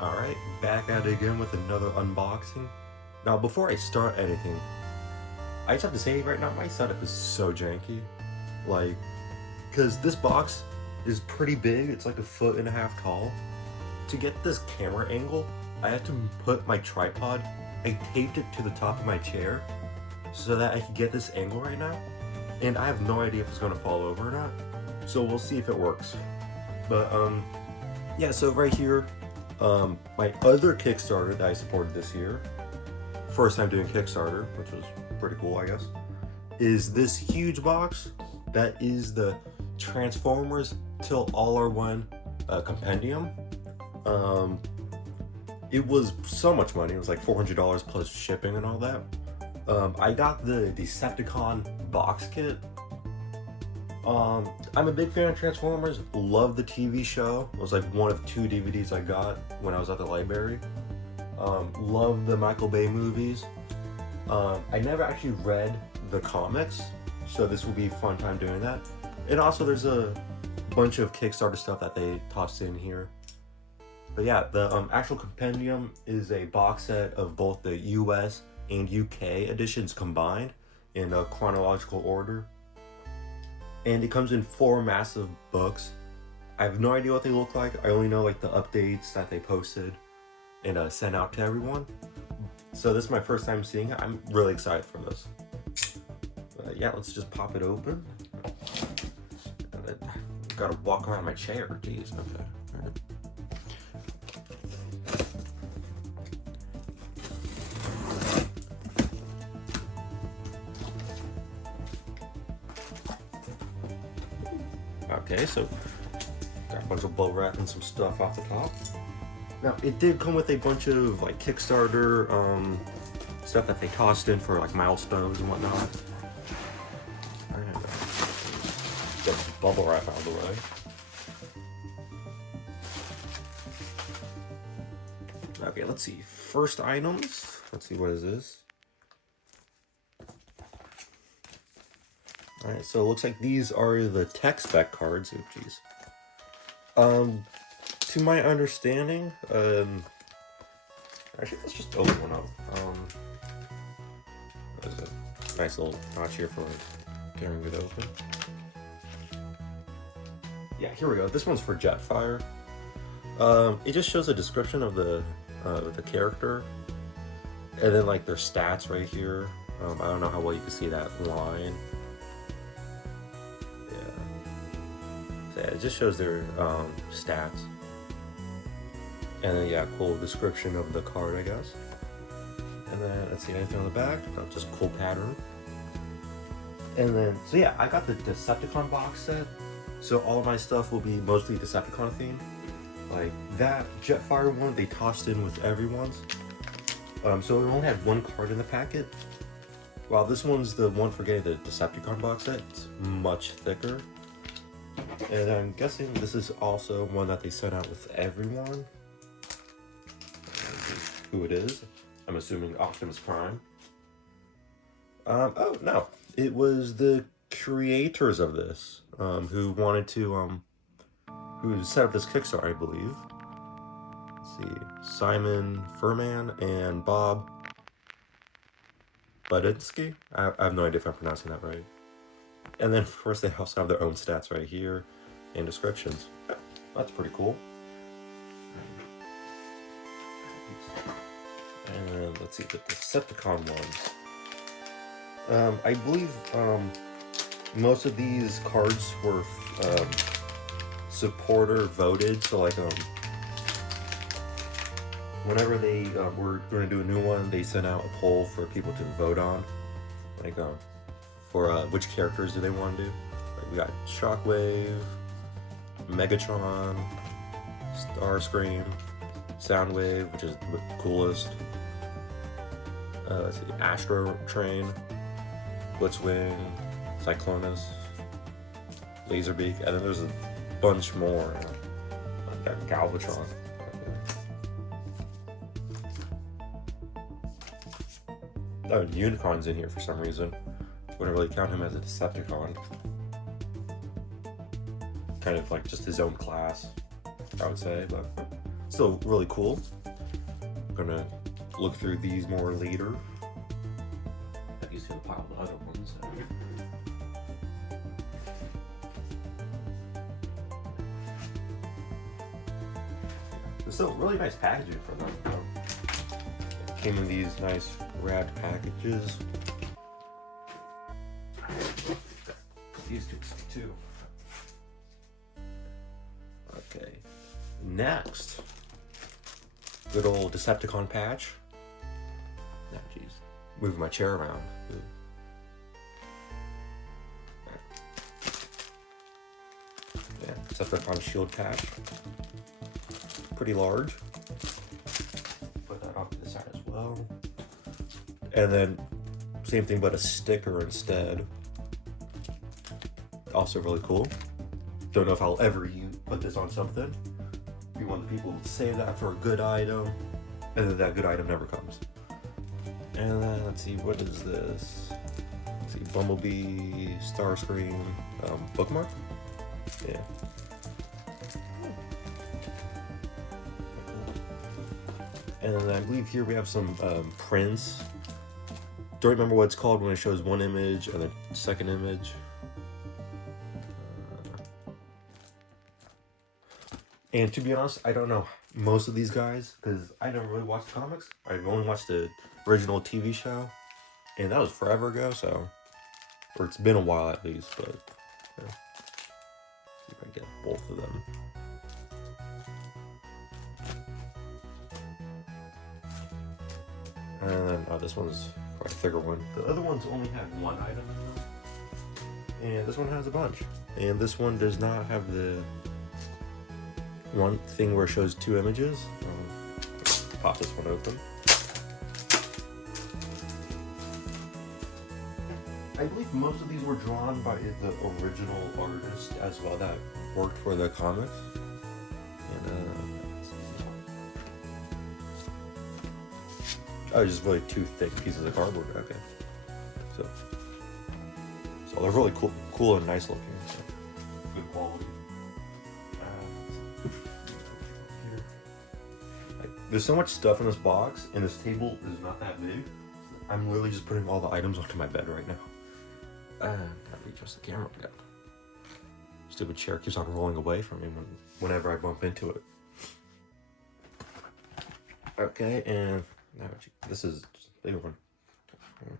Alright, back at it again with another unboxing. Now, before I start anything, I just have to say right now, my setup is so janky. Like, because this box is pretty big, it's like 1.5 feet tall. To get this camera angle, I had to put my tripod, I taped it to the top of my chair so that I could get this angle right now. And I have no idea if it's going to fall over or not. So we'll see if it works. But, yeah, so right here, my other Kickstarter that I supported this year, first time doing Kickstarter, which was pretty cool, I guess, is this huge box that is the Transformers Till All Are One compendium. It was so much money. It was like $400 plus shipping and all that. I got the Decepticon box kit. I'm a big fan of Transformers, love the TV show. It was like one of 2 DVDs I got when I was at the library. Love the Michael Bay movies. I never actually read the comics, so this will be a fun time doing that. And also there's a bunch of Kickstarter stuff that they tossed in here. But yeah, the actual compendium is a box set of both the US and UK editions combined in a chronological order. And it comes in 4 massive books. I have no idea what they look like. I only know like the updates that they posted and sent out to everyone. So this is my first time seeing it. I'm really excited for this. Yeah, let's just pop it open. Gotta walk around my chair. Jeez. Okay. All right. Okay, so got a bunch of bubble wrap and some stuff off the top. Now, it did come with a bunch of like Kickstarter stuff that they tossed in for like milestones and whatnot. And get the bubble wrap out of the way. Okay, let's see. First items. Let's see, what is this? Alright, so it looks like these are the tech spec cards. Oh, jeez. To my understanding, actually, let's just open one up. There's a nice little notch here for tearing it open. Yeah, here we go. This one's for Jetfire. It just shows a description of the character, and then like their stats right here. I don't know how well you can see that line. Yeah, it just shows their stats. And then, yeah, cool description of the card, I guess. And then, let's see, anything on the back? No, just cool pattern. And then, so yeah, I got the Decepticon box set. So all of my stuff will be mostly Decepticon themed. Like that Jetfire one, they tossed in with everyone's. So we only had 1 card in the packet. While this one's the one for getting the Decepticon box set, it's much thicker. And I'm guessing this is also one that they sent out with everyone. Who it is. I'm assuming Optimus Prime. Oh no, it was the creators of this, who wanted to, who set up this Kickstarter, I believe. Let's see, Simon Furman and Bob Budinsky. I have no idea if I'm pronouncing that right. And then, of course, they also have their own stats right here and descriptions. Yeah, that's pretty cool. And let's see, the Decepticon ones. I believe most of these cards were supporter voted. So like whenever they were going to do a new one, they sent out a poll for people to vote on. Like for which characters do they want to do. Like we got Shockwave, Megatron, Starscream, Soundwave, which is the coolest. Let's see, Astro Train, Blitzwing, Cyclonus, Laserbeak, and then there's a bunch more. Like got Galvatron. Oh, Unicron's in here for some reason. Wouldn't really count him as a Decepticon. Kind of like just his own class, I would say, but Still really cool. I'm gonna look through these more later. Have you seen the pile of other ones? It's still really nice packaging for them. Came in these nice wrapped packages. These two too. Okay. Next. Good old Decepticon patch. Oh, jeez. Moving my chair around. Ooh. Yeah, Decepticon shield patch. Pretty large. Put that off to the side as well. And then, same thing but a sticker instead. Also really cool. Don't know if I'll ever put this on something. You want the people to save that for a good item, and then that good item never comes. And then let's see, what is this? Let's see, Bumblebee, Starscream, bookmark? Yeah. And then I believe here we have some prints. Don't remember what it's called when it shows one image and then second image. And to be honest, I don't know most of these guys because I never really watched comics. I've only watched the original TV show, and that was forever ago. So, or it's been a while at least. But yeah. See if I can get both of them. And then this one's quite a thicker one. The other ones only have one item in them, and this one has a bunch. And this one does not have the one thing where it shows two images. Pop this one open. I believe most of these were drawn by the original artist as well that worked for the comics. And oh, just really two thick pieces of cardboard. Okay, so they're really cool and nice looking. So. Good quality. There's so much stuff in this box, and this table is not that big. I'm literally just putting all the items onto my bed right now. Gotta readjust the camera again. Stupid chair keeps on rolling away from me whenever I bump into it. Okay, and now this is just a bigger one. Okay.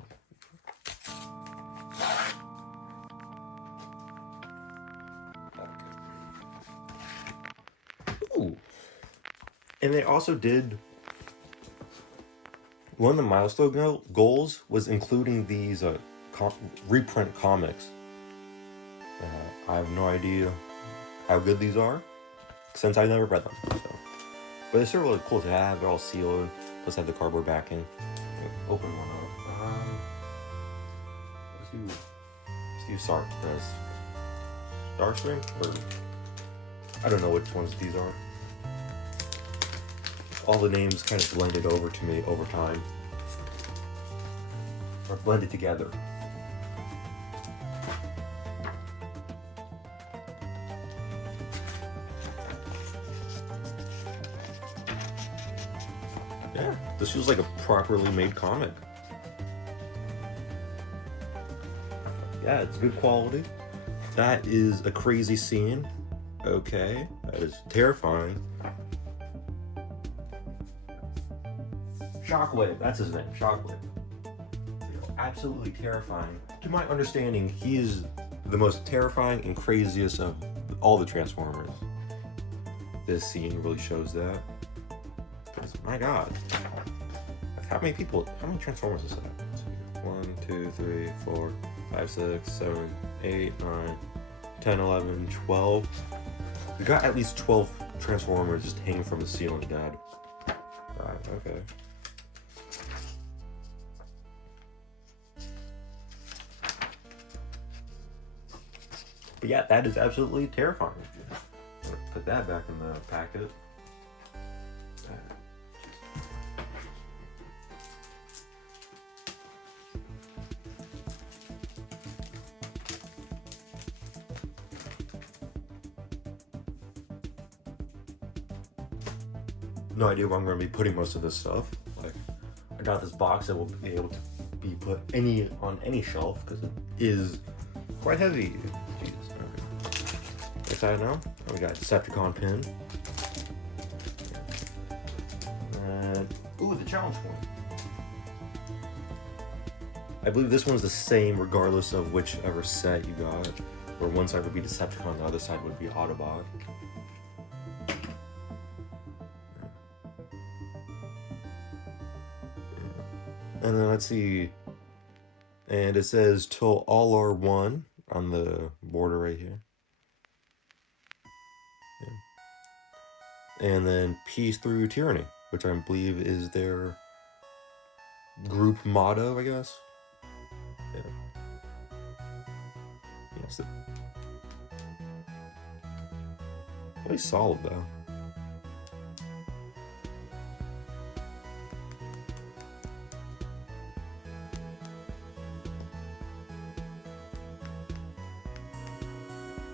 Ooh. And they also did, one of the milestone goals was including these reprint comics. I have no idea how good these are, since I never read them. So. But they're still really cool to have. They're all sealed, plus have the cardboard backing. Open one up. Let's do Starstream? Or, I don't know which ones these are. All the names kind of blended over to me over time. Or blended together. Yeah, this feels like a properly made comic. Yeah, it's good quality. That is a crazy scene. Okay, that is terrifying. Shockwave, that's his name, Shockwave. Absolutely terrifying. To my understanding, he is the most terrifying and craziest of all the Transformers. This scene really shows that. My God. How many Transformers is that? 1, 2, 3, 4, 5, 6, 7, 8, 9, 10, 11, 12. We got at least 12 Transformers just hanging from the ceiling, Dad. Right, okay. But yeah, that is absolutely terrifying. I'm gonna put that back in the packet. no idea where I'm going to be putting most of this stuff. Like, I got this box that will be able to be put on any shelf because it is quite heavy. Jesus. Okay. Excited now? Oh, we got Decepticon pin. And ooh, the challenge coin. I believe this one's the same regardless of whichever set you got. Where one side would be Decepticon, the other side would be Autobot. And then let's see. And it says till all are one on the border right here. Yeah. And then peace through tyranny, which I believe is their group motto, I guess. Yeah. Yes. Really solid though.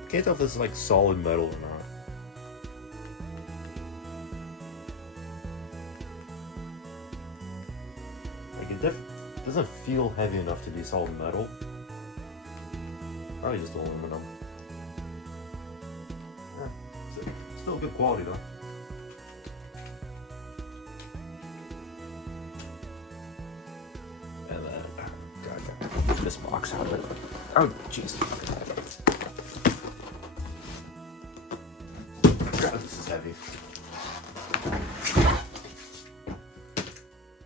Can't tell if this is like solid metal or not. Like it doesn't feel heavy enough to be solid metal. Probably just aluminum. Yeah, still good quality though. And then, God, this box out of it. Oh, jeez. God, this is heavy.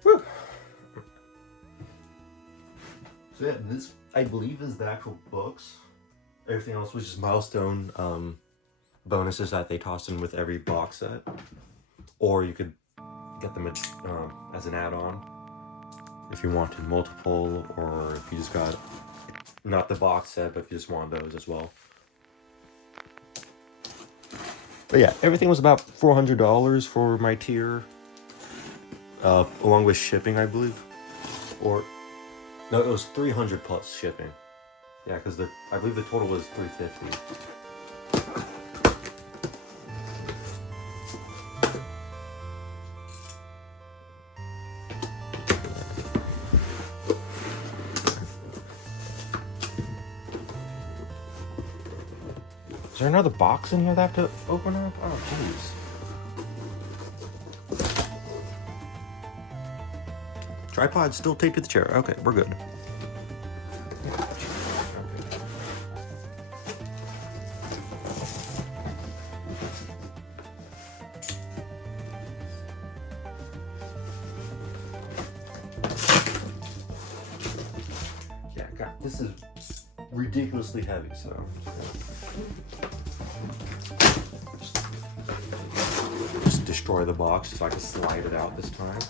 Whew. So yeah, this I believe is the actual books. Everything else was just milestone bonuses that they tossed in with every box set, or you could get them as an add-on if you wanted multiple, or if you just got not the box set, but if you just wanted those as well. But yeah, everything was about $400 for my tier, along with shipping, I believe. Or no, it was 300 plus shipping. Yeah, because I believe the total was $350. Is there another box in here that I have to open up? Oh, jeez. Tripod still taped to the chair. Okay, we're good. Yeah, God, this is ridiculously heavy, so. Just destroy the box so I can slide it out this time.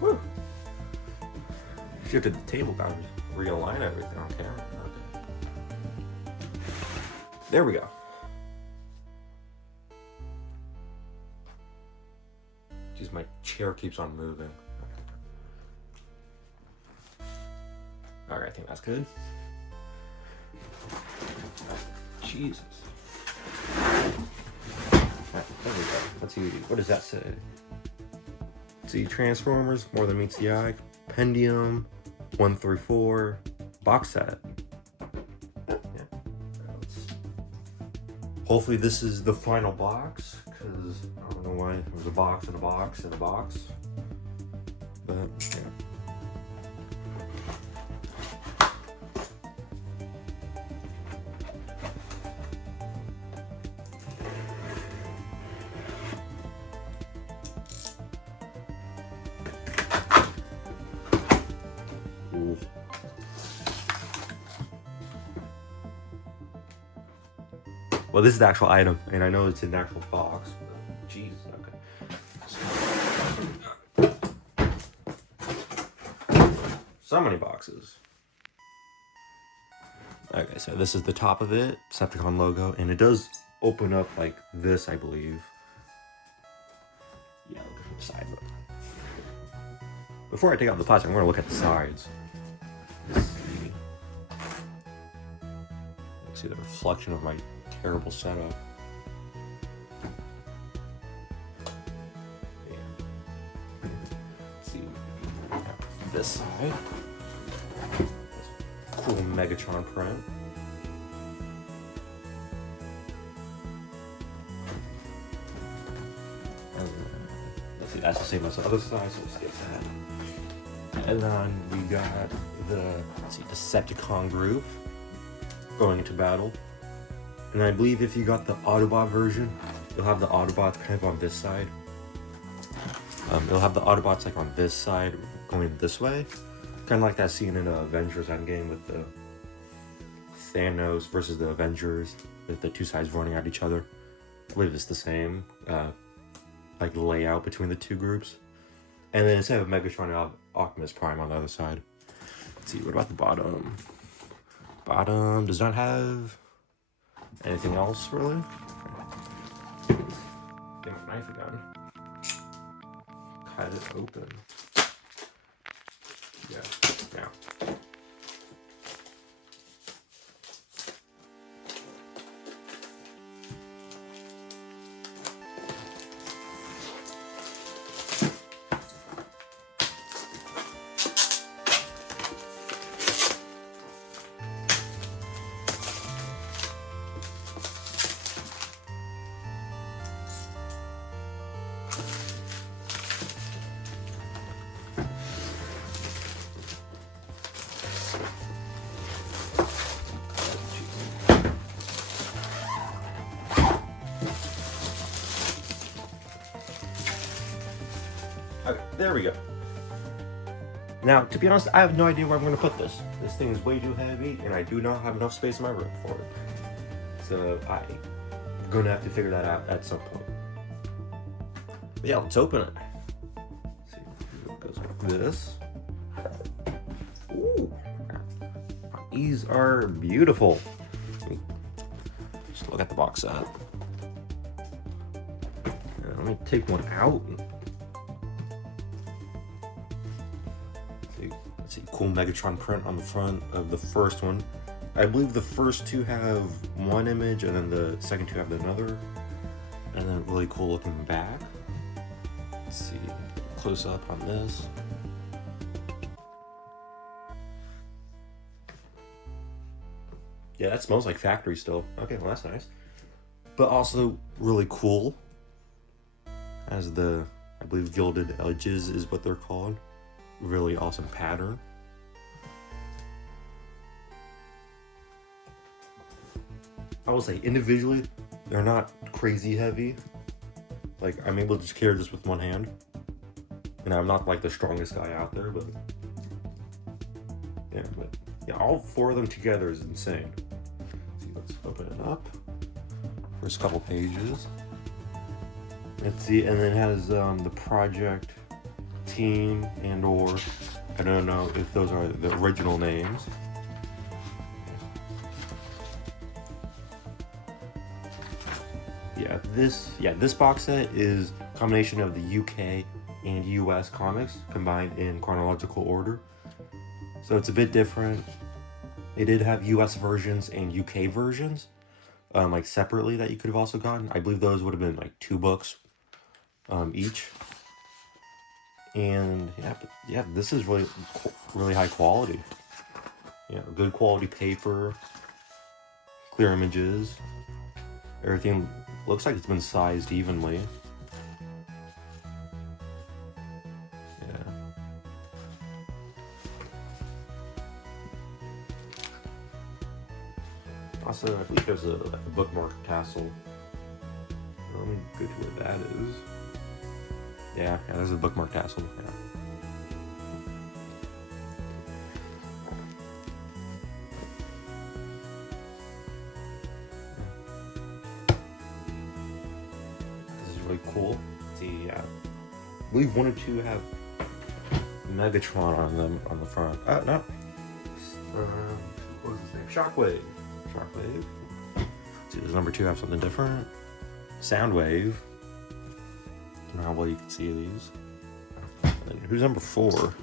Whew. Shifted the table down to realign everything on camera. Okay. There we go. Jeez, my chair keeps on moving. Alright, I think that's good. Jesus. Right, there we go. Let's see. What does that say? Let's see, Transformers, More Than Meets the Eye, Compendium, 1 through 4, box set. Yeah. Hopefully this is the final box, because I don't know why it was a box and a box and a box. But yeah. Ooh. Well, this is the actual item, and I know it's in the actual box, but Jesus, okay. So many boxes. Okay, so this is the top of it, Decepticon logo, and it does open up like this, I believe. Yeah, look at side. Before I take out the plastic, I'm going to look at the sides. See the reflection of my terrible setup. Let's see this side. Cool Megatron print. And let's see, that's the same as the other side, so let's get that. And then we got the, let's see, Decepticon group going into battle. And I believe if you got the Autobot version, you'll have the Autobots kind of on this side. You'll have the Autobots like on this side going this way. Kind of like that scene in Avengers Endgame with the Thanos versus the Avengers, with the two sides running at each other. I believe it's the same like layout between the two groups. And then instead of Megatron, you have Optimus Prime on the other side. Let's see, what about the bottom? Bottom does not have anything else really. Get my knife again. Cut it open. Yeah, now. Okay, there we go. Now, to be honest, I have no idea where I'm going to put this. This thing is way too heavy, and I do not have enough space in my room for it. So I'm going to have to figure that out at some point. But yeah, let's open it. Let's see, it goes like this. Ooh, these are beautiful. Just look at the box set. Let me take one out. Let's see, cool Megatron print on the front of the first one. I believe the first two have one image, and then the second two have another. And then really cool looking back. Let's see, close up on this. Yeah, that smells like factory still. Okay, well that's nice. But also really cool. As the, I believe gilded edges is what they're called. Really awesome pattern. I will say individually, they're not crazy heavy. Like I'm able to just carry this with one hand. And I'm not like the strongest guy out there, but yeah, all four of them together is insane. Let's see, let's open it up. First couple pages. Let's see, and then it has the project team and or I don't know if those are the original names. This box set is a combination of the UK and US comics combined in chronological order. So it's a bit different. They did have US versions and UK versions, like separately that you could have also gotten. I believe those would have been like 2 books each. And yeah, this is really high quality. Yeah, good quality paper, clear images. Everything looks like it's been sized evenly. Yeah. Also, I believe there's a bookmark tassel. Let me go to where that is. Yeah, there's a bookmark tassel. Yeah. This is really cool. See, I believe 1 and 2 have Megatron on them on the front. No. What was his name? Shockwave. See, does number 2 have something different? Soundwave. don't know how well you can see these. And who's number 4?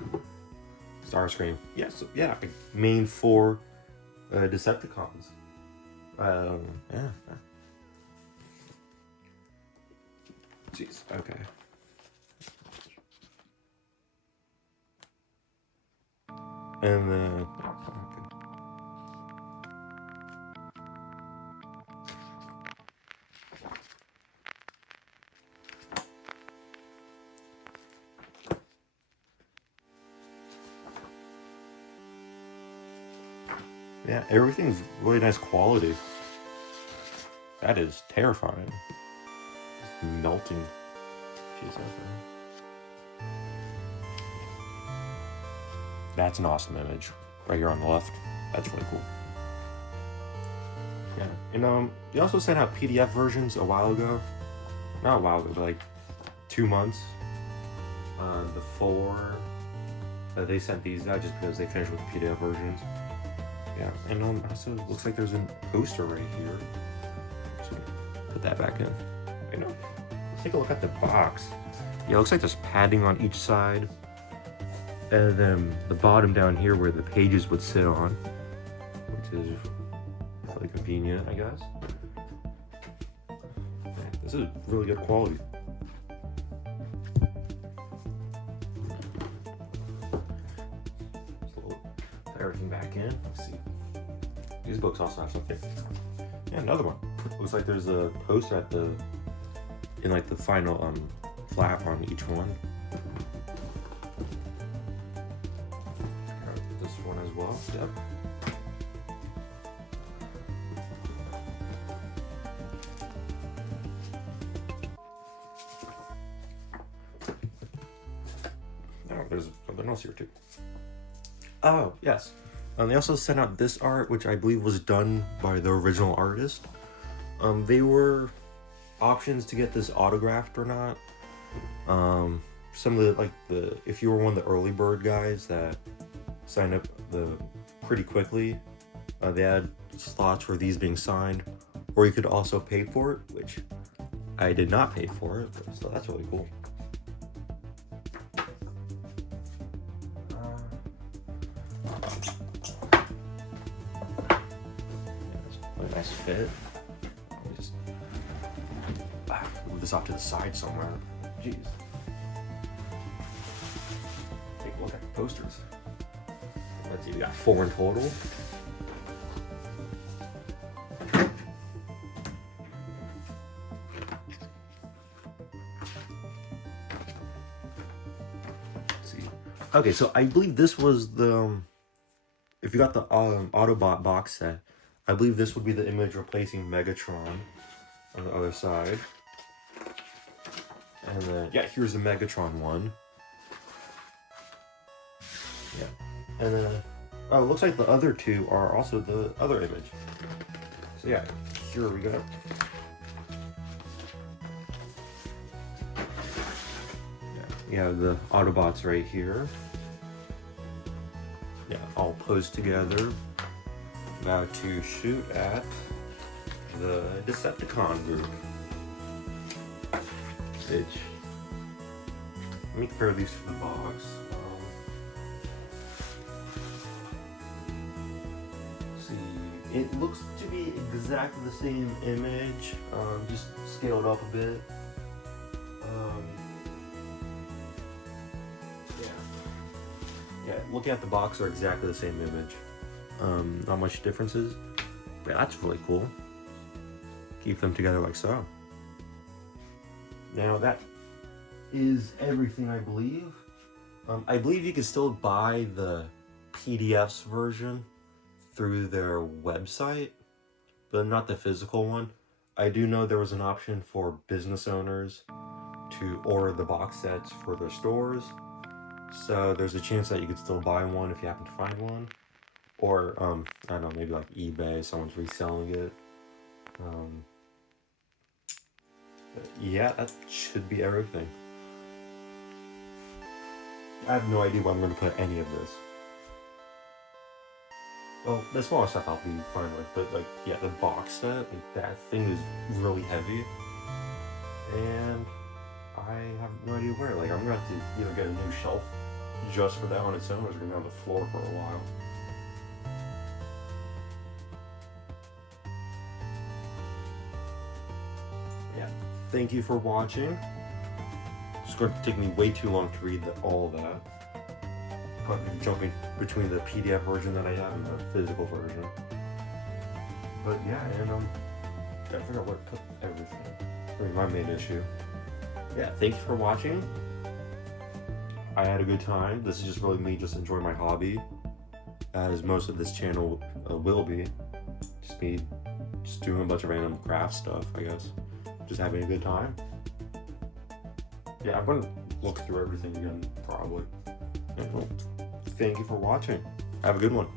Starscream. Yeah, so yeah, main 4 Decepticons. Yeah. Jeez. Okay. And then. Okay. Yeah, everything's really nice quality. That is terrifying. It's melting. Jeez, okay. That's an awesome image. Right here on the left. That's really cool. Yeah. And they also sent out PDF versions a while ago. Not a while ago, but like 2 months. The 4 they sent these out just because they finished with the PDF versions. Yeah, and also it looks like there's a poster right here. So put that back in. Let's take a look at the box. Yeah, it looks like there's padding on each side. And then the bottom down here where the pages would sit on, which is really convenient, I guess. This is really good quality. Put everything back in. Let's see. These books also have something. Yeah, another one. Looks like there's a poster at the the final flap on each one. This one as well. Yep. There's something else here too. Oh, yes. They also sent out this art, which I believe was done by the original artist. They were options to get this autographed or not. Some of the if you were one of the early bird guys that signed up pretty quickly, they had slots for these being signed, or you could also pay for it, which I did not pay for it, so that's really cool. Really nice fit. Let me just move this off to the side somewhere. Jeez. Take a look at the posters. Let's see, we got 4 in total. Let's see. Okay, so I believe this was the if you got the Autobot box set, I believe this would be the image replacing Megatron on the other side. And then, yeah, here's the Megatron one. Yeah. And then, oh, it looks like the other 2 are also the other image. So yeah, here we go. Yeah, we have the Autobots right here. Yeah, all posed together. Now to shoot at the Decepticon group. Which, let me compare these to the box. See, it looks to be exactly the same image, just scaled up a bit. Yeah, looking at the box, they're exactly the same image. Not much differences, but that's really cool. Keep them together like so. Now that is everything, I believe. I believe you can still buy the PDFs version through their website, but not the physical one. I do know there was an option for business owners to order the box sets for their stores. So there's a chance that you could still buy one if you happen to find one. Or, I don't know, maybe like eBay, someone's reselling it. Yeah, that should be everything. I have no idea where I'm going to put any of this. Well, the smaller stuff I'll be fine with, but like, yeah, the box set, like, that thing is really heavy. And I have no idea where. Like, I'm gonna have to either get a new shelf just for that on its own, or it's gonna be on the floor for a while. Yeah, thank you for watching. It's going to take me way too long to read all of that. Probably jumping between the PDF version that I have and the physical version. But yeah, and I forgot where to put everything. I mean, my main issue. Yeah, thank you for watching. I had a good time. This is just really me just enjoying my hobby, as most of this channel will be. Just me just doing a bunch of random craft stuff, I guess. Just having a good time. Yeah, I'm gonna look through everything again, probably. And, well, thank you for watching. Have a good one.